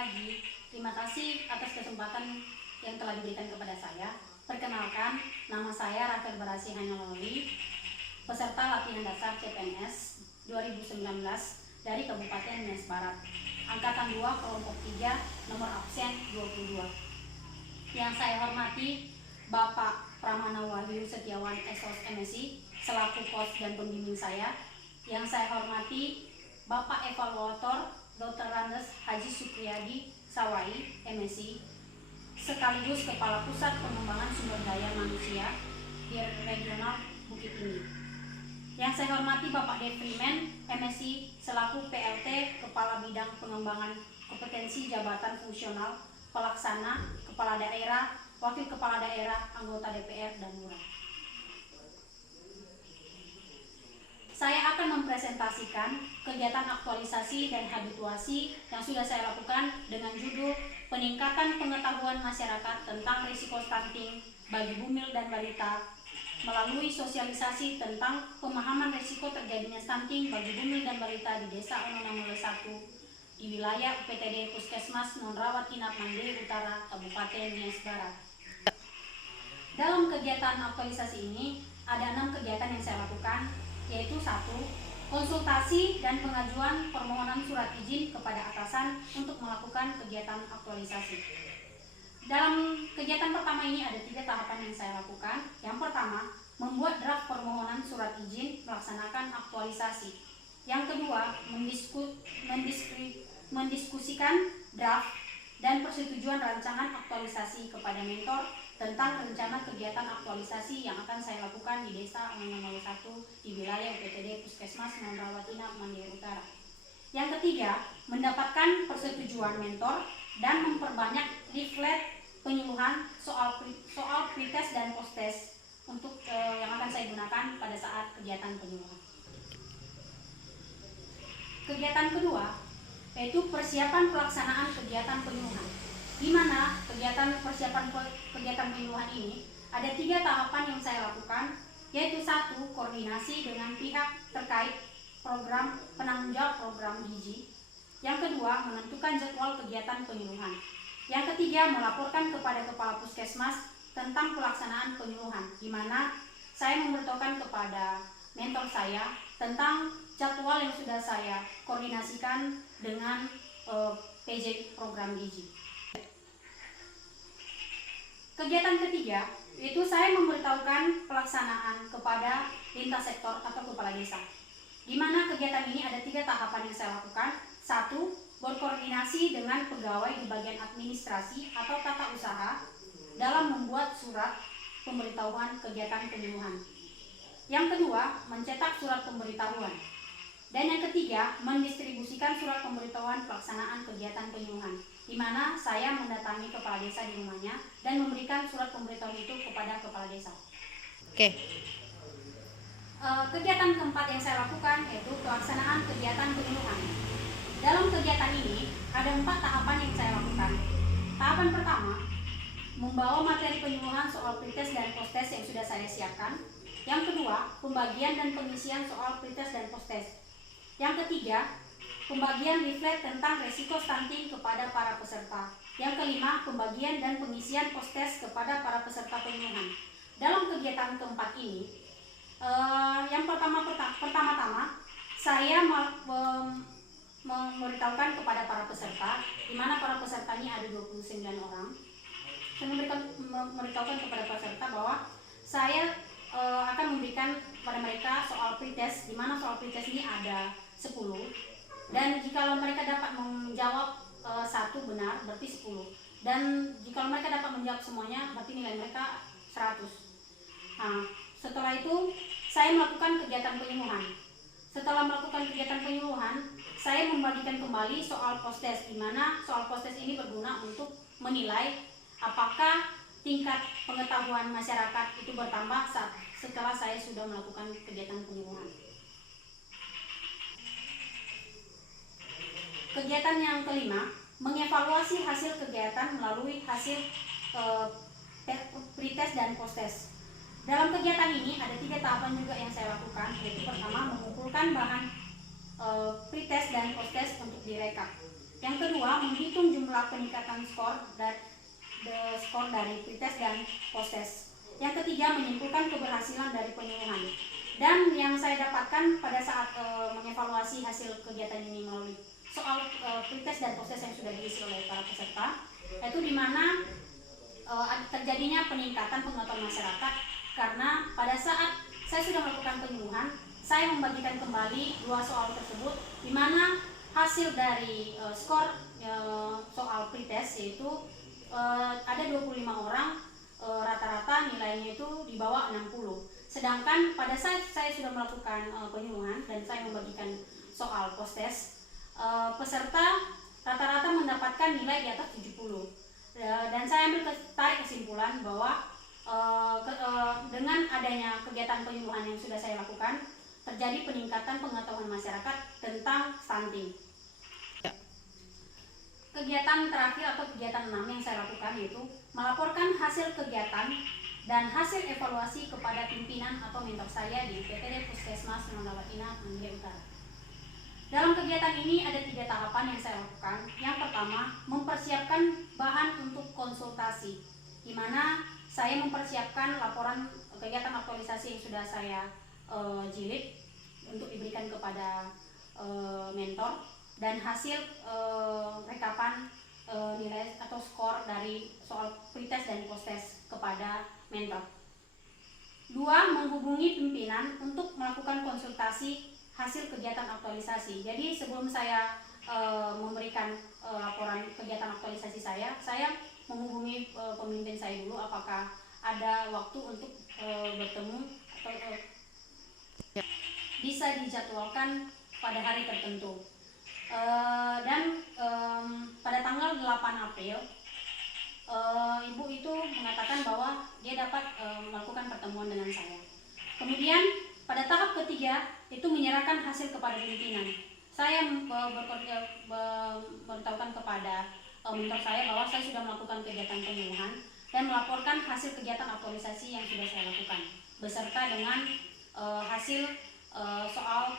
pagi. Terima kasih atas kesempatan yang telah diberikan kepada saya. Perkenalkan, nama saya Rafael Barasi Hanaloli, peserta latihan dasar CPNS 2019 dari Kabupaten Nias Barat, Angkatan 2 kelompok 3, nomor absen 22. Yang saya hormati Bapak Pramana Wahyu Setiawan SOS MSI selaku kos dan pembimbing saya. Yang saya hormati Bapak Evaluator Dr. Randes Haji Supriyadi Sawai MSI sekaligus Kepala Pusat Pengembangan Sumber Daya Manusia di Regional Bukit Tinggi. Yang saya hormati Bapak Devrimen MSI selaku PLT Kepala Bidang Pengembangan Kompetensi Jabatan Fungsional Pelaksana Kepala Daerah, Wakil Kepala Daerah, Anggota DPR dan Lurah. Saya akan mempresentasikan kegiatan aktualisasi dan habituasi yang sudah saya lakukan dengan judul Peningkatan Pengetahuan Masyarakat tentang Risiko Stunting bagi Bumil dan Balita melalui sosialisasi tentang pemahaman risiko terjadinya stunting bagi Bumil dan Balita di Desa Ononamule 1 di wilayah UPTD Puskesmas Non Rawat Inap Mandiri Utara, Kabupaten Nias Barat. Dalam kegiatan aktualisasi ini ada 6 kegiatan yang saya lakukan, yaitu 1. Konsultasi dan pengajuan permohonan surat izin kepada atasan untuk melakukan kegiatan aktualisasi. Dalam kegiatan pertama ini ada 3 tahapan yang saya lakukan. Yang pertama, membuat draft permohonan surat izin melaksanakan aktualisasi. Yang kedua, mendiskusikan draft dan persetujuan rancangan aktualisasi kepada mentor tentang rencana kegiatan aktualisasi yang akan saya lakukan di Desa Ononamule 1 di wilayah UPTD Puskesmas Non Rawat Inap Mandiri Utara. Yang ketiga, mendapatkan persetujuan mentor dan memperbanyak leaflet penyuluhan soal pretest dan posttest untuk yang akan saya gunakan pada saat kegiatan penyuluhan. Kegiatan kedua yaitu persiapan pelaksanaan kegiatan penyuluhan, di mana persiapan kegiatan penyuluhan ini ada 3 tahapan yang saya lakukan, yaitu 1. Koordinasi dengan pihak terkait program penanggung jawab program gizi. Yang kedua, menentukan jadwal kegiatan penyuluhan. Yang ketiga, melaporkan kepada Kepala Puskesmas tentang pelaksanaan penyuluhan, di mana saya memberitahukan kepada mentor saya tentang jadwal yang sudah saya koordinasikan dengan PJ program gizi. Kegiatan ketiga yaitu saya memberitahukan pelaksanaan kepada lintas sektor atau kepala desa, di mana kegiatan ini ada 3 tahapan yang saya lakukan. 1. Berkoordinasi dengan pegawai di bagian administrasi atau tata usaha dalam membuat surat pemberitahuan kegiatan penyuluhan. Yang kedua, mencetak surat pemberitahuan. Dan yang ketiga, mendistribusikan surat pemberitahuan pelaksanaan kegiatan penyuluhan, di mana saya mendatangi kepala desa di rumahnya dan memberikan surat pemberitahuan itu kepada kepala desa. Oke. Kegiatan keempat yang saya lakukan yaitu pelaksanaan kegiatan penyuluhan. Dalam kegiatan ini ada 4 tahapan yang saya lakukan. Tahapan pertama, membawa materi penyuluhan soal pretest dan posttest yang sudah saya siapkan. Yang kedua, pembagian dan pengisian soal pretest dan posttest. Yang ketiga, pembagian leaflet tentang resiko stunting kepada para peserta. Yang kelima, pembagian dan pengisian posttest kepada para peserta penyuluhan. Dalam kegiatan keempat ini, yang pertama-tama saya memberitahukan kepada para peserta, di mana para peserta ini ada 29 orang. Saya memberitahukan kepada peserta bahwa saya akan memberikan kepada mereka soal pretest, di mana soal pretest ini ada 10, dan jika mereka dapat menjawab 1 benar berarti 10, dan jika mereka dapat menjawab semuanya berarti nilai mereka 100. Nah, setelah itu saya melakukan kegiatan penyuluhan. Setelah melakukan kegiatan penyuluhan, saya membagikan kembali soal posttest, di mana soal posttest ini berguna untuk menilai apakah tingkat pengetahuan masyarakat itu bertambah setelah saya sudah melakukan kegiatan penyuluhan. Kegiatan yang kelima, mengevaluasi hasil kegiatan melalui hasil pretest dan posttest. Dalam kegiatan ini ada 3 tahapan juga yang saya lakukan, yaitu pertama, mengumpulkan bahan pretest dan posttest untuk direkap. Yang kedua, menghitung jumlah peningkatan skor dari pretest dan posttest. Yang ketiga, menyimpulkan keberhasilan dari penyuluhan. Dan yang saya dapatkan pada saat mengevaluasi hasil kegiatan ini melalui soal pretest dan posttest yang sudah diisi oleh para peserta, yaitu di mana terjadinya peningkatan pengetahuan masyarakat karena pada saat saya sudah melakukan penyuluhan, saya membagikan kembali 2 soal tersebut, di mana hasil dari skor soal pretest yaitu ada 25 orang, rata-rata nilainya itu di bawah 60. Sedangkan pada saat saya sudah melakukan penyuluhan dan saya membagikan soal posttest, peserta rata-rata mendapatkan nilai di atas 70. Dan saya tarik kesimpulan bahwa dengan adanya kegiatan penyuluhan yang sudah saya lakukan, terjadi peningkatan pengetahuan masyarakat tentang stunting. Kegiatan terakhir atau kegiatan 6 yang saya lakukan yaitu melaporkan hasil kegiatan dan hasil evaluasi kepada pimpinan atau mentor saya di UPTD Puskesmas Nondawat Inah Mandiri Utara. Dalam kegiatan ini ada 3 tahapan yang saya lakukan. Yang pertama, mempersiapkan bahan untuk konsultasi, di mana saya mempersiapkan laporan kegiatan aktualisasi yang sudah saya jilid untuk diberikan kepada mentor, dan hasil rekapan nilai atau skor dari soal pretest dan posttest kepada mentor. 2, menghubungi pimpinan untuk melakukan konsultasi hasil kegiatan aktualisasi. Jadi sebelum saya memberikan laporan kegiatan aktualisasi saya menghubungi pemimpin saya dulu apakah ada waktu untuk bertemu atau bisa dijadwalkan pada hari tertentu. Dan pada tanggal 8 April ibu itu mengatakan bahwa dia dapat melakukan pertemuan dengan saya. Kemudian pada tahap ketiga itu menyerahkan hasil kepada pimpinan. Saya memberitahukan kepada mentor saya bahwa saya sudah melakukan kegiatan penyuluhan dan melaporkan hasil kegiatan aktualisasi yang sudah saya lakukan beserta dengan hasil soal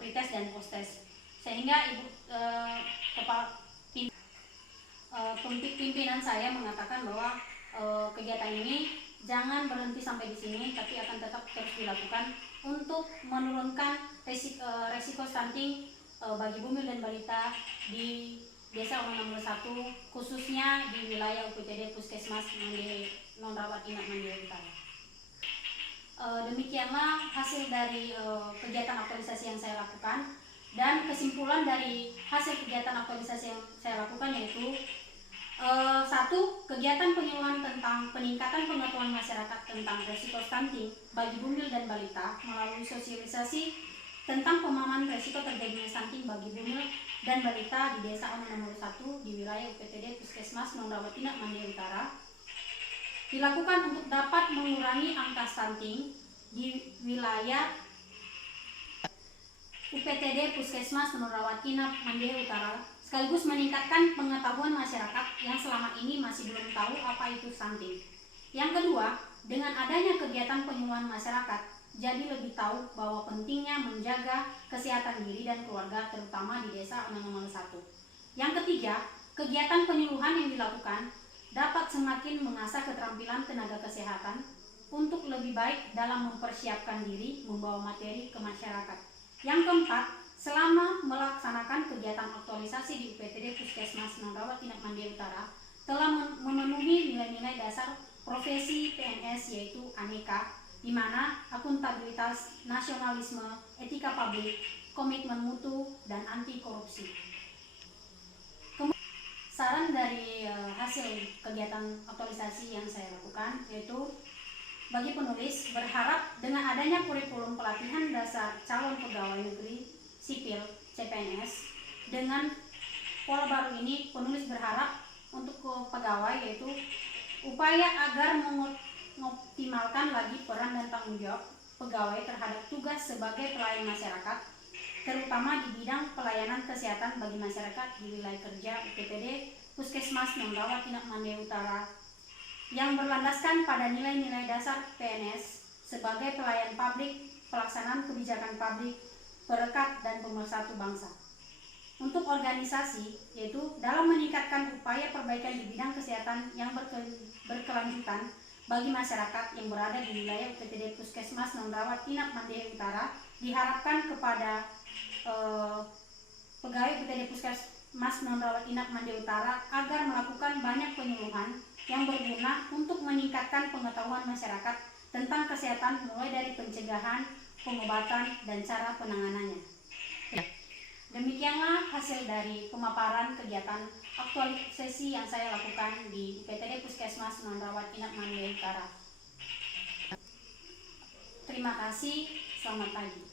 pretest dan posttest, sehingga ibu pimpinan saya mengatakan bahwa kegiatan ini jangan berhenti sampai di sini, tapi akan tetap terus dilakukan untuk menurunkan resiko stunting bagi bumil dan balita di Desa Onang 61, khususnya di wilayah UPTD Puskesmas Nondawat Inah Mandiri Utara. Demikianlah hasil dari kegiatan aktualisasi yang saya lakukan, dan kesimpulan dari hasil kegiatan aktualisasi yang saya lakukan yaitu 1. Kegiatan penyuluhan tentang peningkatan pengetahuan masyarakat tentang resiko stunting bagi bumil dan balita melalui sosialisasi tentang pemahaman resiko terjadinya stunting bagi bumil dan balita di Desa Onang nomor 1 di wilayah UPTD Puskesmas Nondawat Inah Mandiri Utara dilakukan untuk dapat mengurangi angka stunting di wilayah UPTD Puskesmas Nondawat Inah Mandiri Utara, sekaligus meningkatkan pengetahuan masyarakat yang selama ini masih belum tahu apa itu stunting. Yang kedua, dengan adanya kegiatan penyuluhan masyarakat, jadi lebih tahu bahwa pentingnya menjaga kesehatan diri dan keluarga, terutama di Desa Onang nomor 1. Yang ketiga, kegiatan penyuluhan yang dilakukan dapat semakin mengasah keterampilan tenaga kesehatan untuk lebih baik dalam mempersiapkan diri membawa materi ke masyarakat. Yang keempat, selama melaksanakan kegiatan aktualisasi di UPTD Puskesmas Nondawat Inah Mandiri Utara telah memenuhi nilai-nilai dasar profesi PNS yaitu aneka, di mana akuntabilitas, nasionalisme, etika publik, komitmen mutu, dan anti korupsi. Saran dari hasil kegiatan aktualisasi yang saya lakukan yaitu bagi penulis, berharap dengan adanya kurikulum pelatihan dasar calon pegawai negeri sipil CPNS dengan pola baru ini, penulis berharap untuk pegawai yaitu upaya agar mengoptimalkan lagi peran dan tanggung jawab pegawai terhadap tugas sebagai pelayan masyarakat, terutama di bidang pelayanan kesehatan bagi masyarakat di wilayah kerja UPTD Puskesmas Nondawat Inah Mandiri Utara, yang berlandaskan pada nilai-nilai dasar PNS sebagai pelayan publik, pelaksanaan kebijakan publik, perekat, dan pemersatu bangsa. untuk organisasi, yaitu dalam meningkatkan upaya perbaikan di bidang kesehatan yang berkelanjutan bagi masyarakat yang berada di wilayah UPTD Puskesmas Non-Rawat Inap Mandeh Utara, diharapkan kepada pegawai UPTD Puskesmas Non-Rawat Inap Mandeh Utara agar melakukan banyak penyuluhan yang berguna untuk meningkatkan pengetahuan masyarakat tentang kesehatan, mulai dari pencegahan, pengobatan, dan cara penanganannya. Demikianlah hasil dari pemaparan kegiatan aktualisasi yang saya lakukan di UPTD Puskesmas Non-Rawat Inap Mandeh Utara. Terima kasih, selamat pagi.